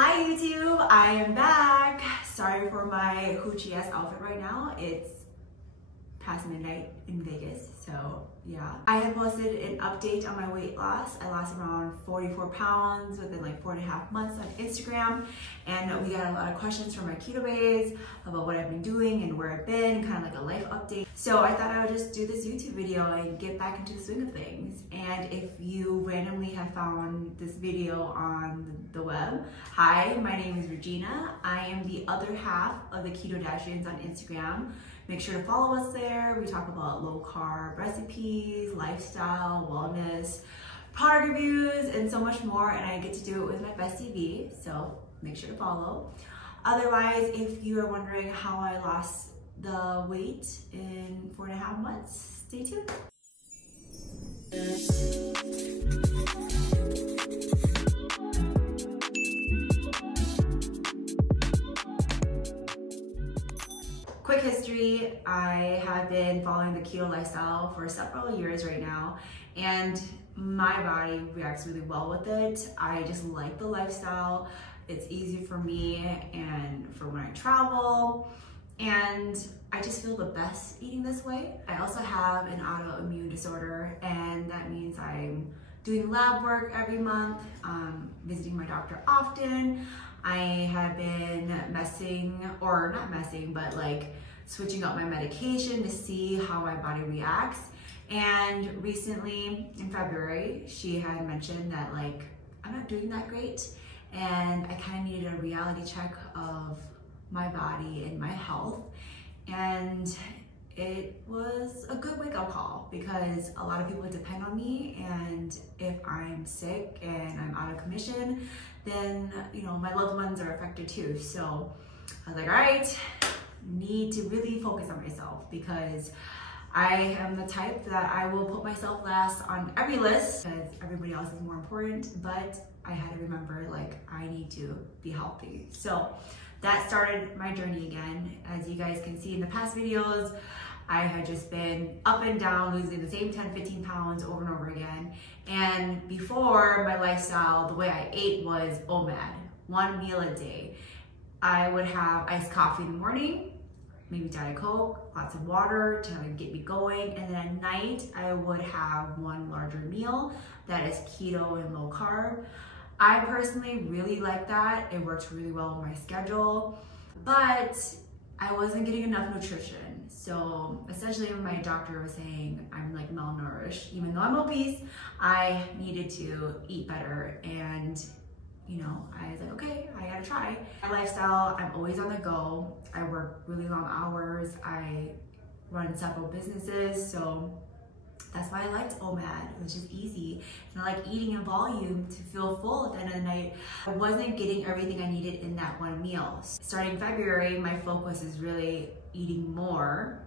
Hi YouTube, I am back. Sorry for my hoochie ass outfit right now. It's past midnight in Vegas, so yeah. I have posted an update on my weight loss. I lost around 44 pounds within like 4.5 months on Instagram, and we got a lot of questions from my Ketobaes about what I've been doing and where I've been, kind of like a life update. So I thought I would just do this YouTube video and get back into the swing of things. And if you randomly have found this video on the web, hi, my name is Regina. I am the other half of the Ketodacians on Instagram. Make sure to follow us there. We talk about low carb recipes, lifestyle, wellness, product reviews, and so much more. And I get to do it with my bestie V, so make sure to follow. Otherwise, if you are wondering how I lost the weight in 4.5 months, stay tuned. Quick history, I have been following the keto lifestyle for several years right now, and my body reacts really well with it. I just like the lifestyle. It's easy for me and for when I travel, and I just feel the best eating this way. I also have an autoimmune disorder, and that means I'm doing lab work every month, visiting my doctor often. I have been switching up my medication to see how my body reacts. And recently in February, she had mentioned that like, I'm not doing that great. And I kind of needed a reality check of my body and my health. And it was a good wake-up call because a lot of people depend on me, and if I'm sick and I'm out of commission, then my loved ones are affected too. So I was like, all right, need to really focus on myself, because I am the type that I will put myself last on every list because everybody else is more important, but I had to remember like I need to be healthy. So that started my journey again. As you guys can see in the past videos, I had just been up and down, losing the same 10-15 pounds over and over again. And before, my lifestyle, the way I ate was OMAD, 1 meal a day. I would have iced coffee in the morning, maybe Diet Coke, lots of water to get me going. And then at night, I would have one larger meal that is keto and low carb. I personally really like that. It works really well with my schedule, but I wasn't getting enough nutrition. So essentially my doctor was saying I'm like malnourished. Even though I'm obese, I needed to eat better. And I was like, okay, I gotta try. My lifestyle, I'm always on the go. I work really long hours. I run several businesses, so that's why I liked OMAD. It was just easy. And I like eating in volume to feel full at the end of the night. I wasn't getting everything I needed in that one meal. Starting February, my focus is really eating more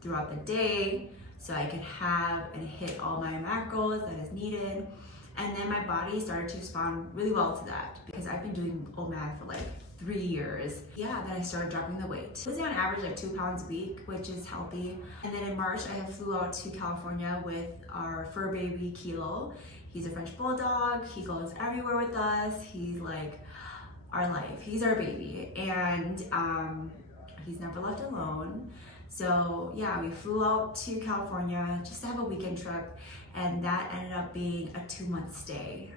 throughout the day so I can have and hit all my macros that is needed. And then my body started to respond really well to that because I've been doing OMAD for like 3 years. Yeah, then I started dropping the weight. I was on average like 2 pounds a week, which is healthy. And then in March, I flew out to California with our fur baby, Kilo. He's a French bulldog. He goes everywhere with us. He's like our life. He's our baby. And he's never left alone. So yeah, we flew out to California just to have a weekend trip, and that ended up being a 2-month stay.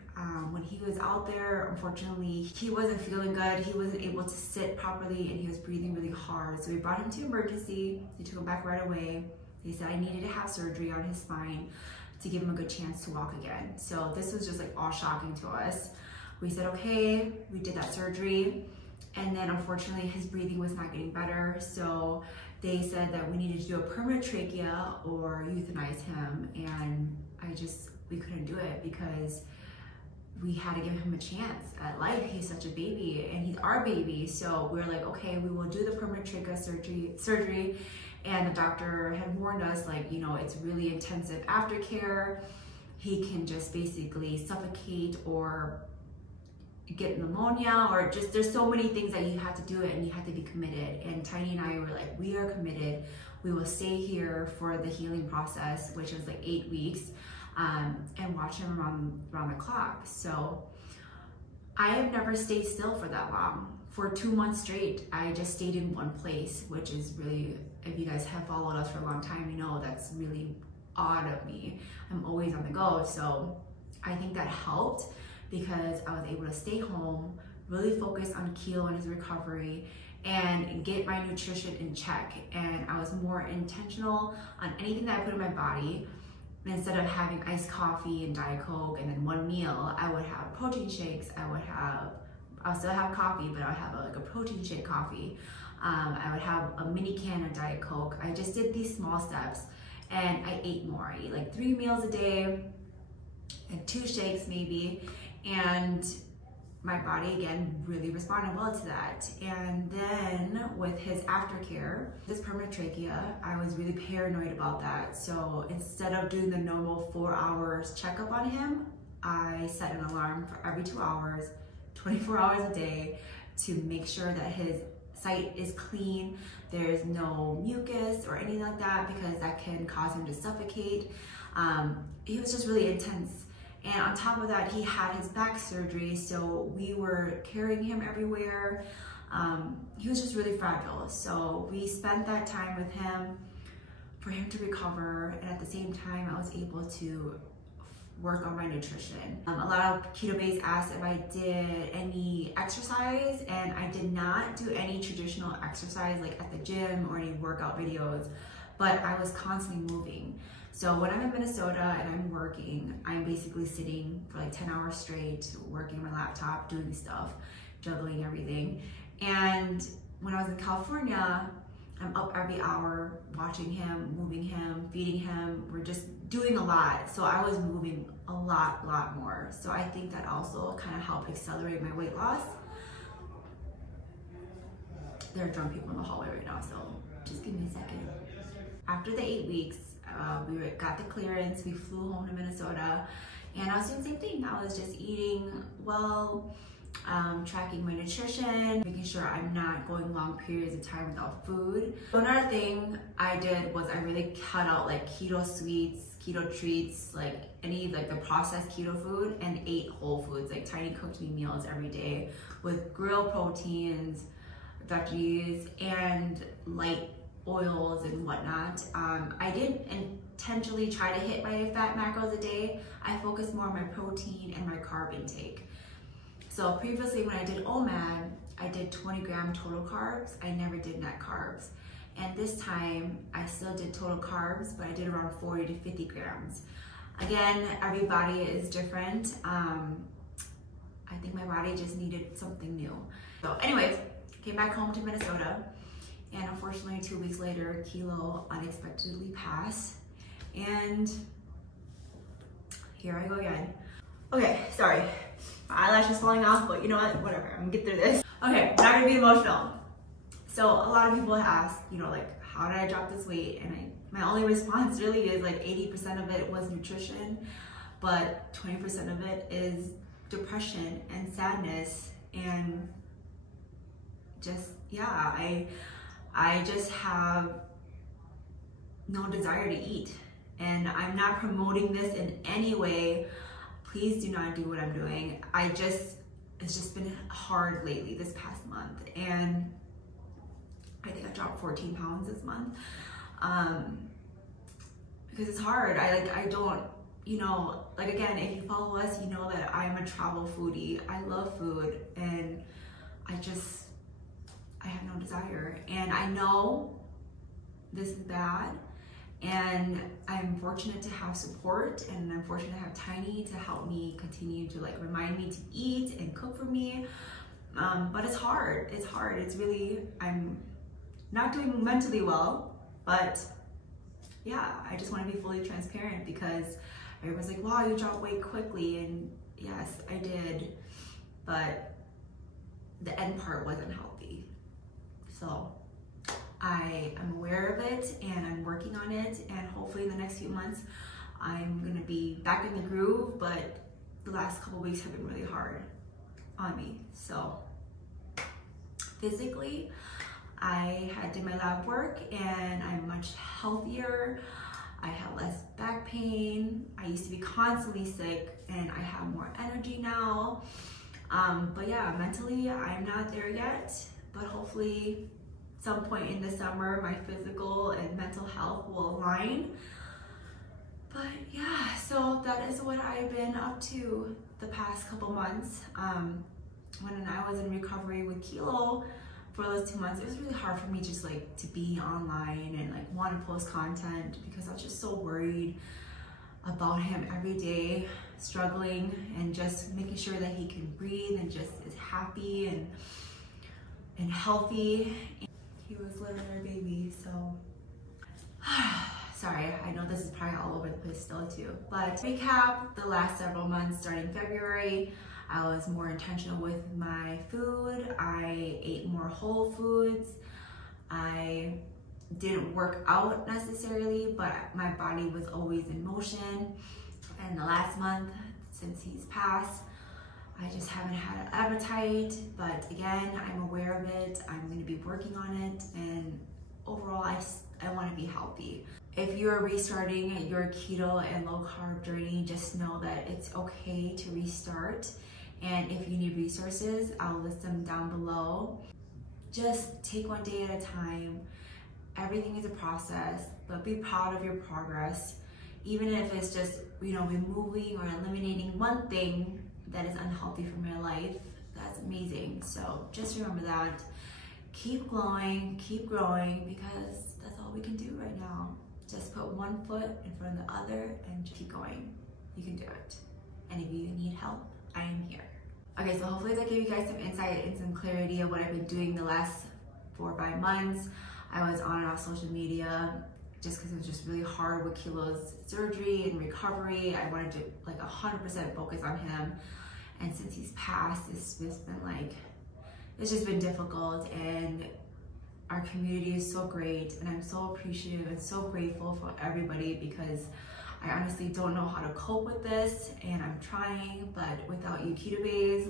When he was out there, unfortunately, he wasn't feeling good. He wasn't able to sit properly, and he was breathing really hard. So we brought him to emergency. They took him back right away. They said I needed to have surgery on his spine to give him a good chance to walk again. So this was just like all shocking to us. We said, okay, we did that surgery. And then unfortunately his breathing was not getting better. So they said that we needed to do a permanent trachea or euthanize him. And we couldn't do it because we had to give him a chance at life. He's such a baby and he's our baby. So we were like, okay, we will do the permanent trachea surgery. And the doctor had warned us like, it's really intensive aftercare. He can just basically suffocate or get pneumonia, or just there's so many things that you have to do it, and you have to be committed. And Tiny and I were like, we are committed. We will stay here for the healing process, which was like 8 weeks, and watch him around the clock. So I have never stayed still for that long. For 2 months straight, I just stayed in one place, which is really, if you guys have followed us for a long time, you know that's really odd of me. I'm always on the go. So I think that helped because I was able to stay home, really focus on keto and his recovery, and get my nutrition in check. And I was more intentional on anything that I put in my body. Instead of having iced coffee and Diet Coke and then one meal, I would have protein shakes. I'll still have coffee, but I'll have like a protein shake coffee. I would have a mini can of Diet Coke. I just did these small steps and I ate more. I ate like 3 meals a day and 2 shakes maybe. And my body again really responded well to that. And then with his aftercare, this permanent trachea, I was really paranoid about that. So instead of doing the normal 4 hours checkup on him, I set an alarm for every 2 hours, 24 hours a day, to make sure that his site is clean, there's no mucus or anything like that, because that can cause him to suffocate. He was just really intense. And on top of that, he had his back surgery, so we were carrying him everywhere. He was just really fragile. So we spent that time with him for him to recover, and at the same time, I was able to work on my nutrition. A lot of Ketobaes asked if I did any exercise, and I did not do any traditional exercise like at the gym or any workout videos, but I was constantly moving. So when I'm in Minnesota and I'm working, I'm basically sitting for like 10 hours straight, working on my laptop, doing stuff, juggling everything. And when I was in California, I'm up every hour, watching him, moving him, feeding him. We're just doing a lot. So I was moving a lot more. So I think that also kind of helped accelerate my weight loss. There are drunk people in the hallway right now, so just give me a second. After the 8 weeks, we got the clearance, we flew home to Minnesota, and I was doing the same thing. I was just eating well, tracking my nutrition, making sure I'm not going long periods of time without food. Another thing I did was I really cut out like keto sweets, keto treats, like any like the processed keto food, and ate whole foods, like tiny cooked me meals every day with grilled proteins, veggies, and light oils and whatnot. I didn't intentionally try to hit my fat macros a day. I focused more on my protein and my carb intake. So previously when I did OMAD, I did 20-gram total carbs. I never did net carbs. And this time I still did total carbs, but I did around 40 to 50 grams. Again, every body is different. I think my body just needed something new. So anyways, came back home to Minnesota, and unfortunately 2 weeks later, Kilo unexpectedly passed, and here I go again. Okay, sorry, my eyelash is falling off, but you know what, whatever, I'm gonna get through this. Okay, not gonna be emotional. So a lot of people ask, you know, like, how did I drop this weight? And my only response really is like 80% of it was nutrition, but 20% of it is depression and sadness, and just, yeah, I just have no desire to eat. And I'm not promoting this in any way. Please do not do what I'm doing. It's just been hard lately this past month. And I think I dropped 14 pounds this month. Because it's hard. I don't, you know, like again, if you follow us, you know that I'm a travel foodie. I love food, and I have no desire. And I know this is bad, and I'm fortunate to have support, and I'm fortunate to have Tiny to help me continue to like remind me to eat and cook for me. But it's hard. It's really, I'm not doing mentally well, but yeah, I just want to be fully transparent because everyone's like, wow, you dropped weight quickly. And yes, I did, but the end part wasn't healthy. So I am aware of it, and I'm working on it, and hopefully in the next few months I'm gonna be back in the groove, but the last couple weeks have been really hard on me. So physically, I had did my lab work and I'm much healthier. I have less back pain. I used to be constantly sick, and I have more energy now. But yeah, mentally, I'm not there yet, but hopefully some point in the summer, my physical and mental health will align. But yeah, so that is what I've been up to the past couple months. When I was in recovery with Kilo for those 2 months, it was really hard for me just like to be online and like want to post content because I was just so worried about him every day, struggling and just making sure that he can breathe and just is happy and healthy. He was literally our baby, so sorry, I know this is probably all over the place still too. But to recap, the last several months starting February, I was more intentional with my food. I ate more whole foods. I didn't work out necessarily, but my body was always in motion. And the last month, since he's passed, I just haven't had an appetite, but again, I'm aware of it. I'm gonna be working on it, and overall, I wanna be healthy. If you're restarting your keto and low carb journey, just know that it's okay to restart. And if you need resources, I'll list them down below. Just take one day at a time. Everything is a process, but be proud of your progress. Even if it's just, removing or eliminating one thing that is unhealthy from your life, that's amazing. So just remember that. Keep glowing, keep growing, because that's all we can do right now. Just put one foot in front of the other and just keep going. You can do it. And if you need help, I am here. Okay, so hopefully that gave you guys some insight and some clarity of what I've been doing the last 4 or 5 months. I was on and off social media just because it was just really hard with Kilo's surgery and recovery. I wanted to like 100% focus on him. And since he's passed, it's just been difficult, and our community is so great, and I'm so appreciative and so grateful for everybody, because I honestly don't know how to cope with this, and I'm trying, but without you Ketobaes,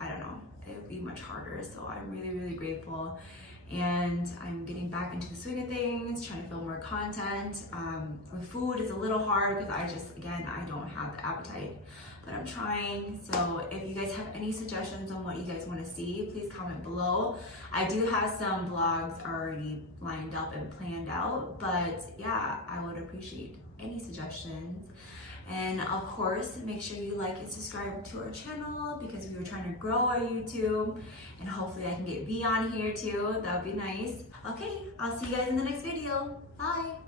I don't know, it would be much harder. So I'm really, really grateful. And I'm getting back into the swing of things, trying to film more content. With food, it's a little hard because I don't have the appetite, but I'm trying. So if you guys have any suggestions on what you guys want to see, please comment below. I do have some vlogs already lined up and planned out, but yeah, I would appreciate any suggestions. And of course, make sure you like and subscribe to our channel, because we were trying to grow our YouTube, and hopefully I can get V on here too. That would be nice. Okay, I'll see you guys in the next video. Bye.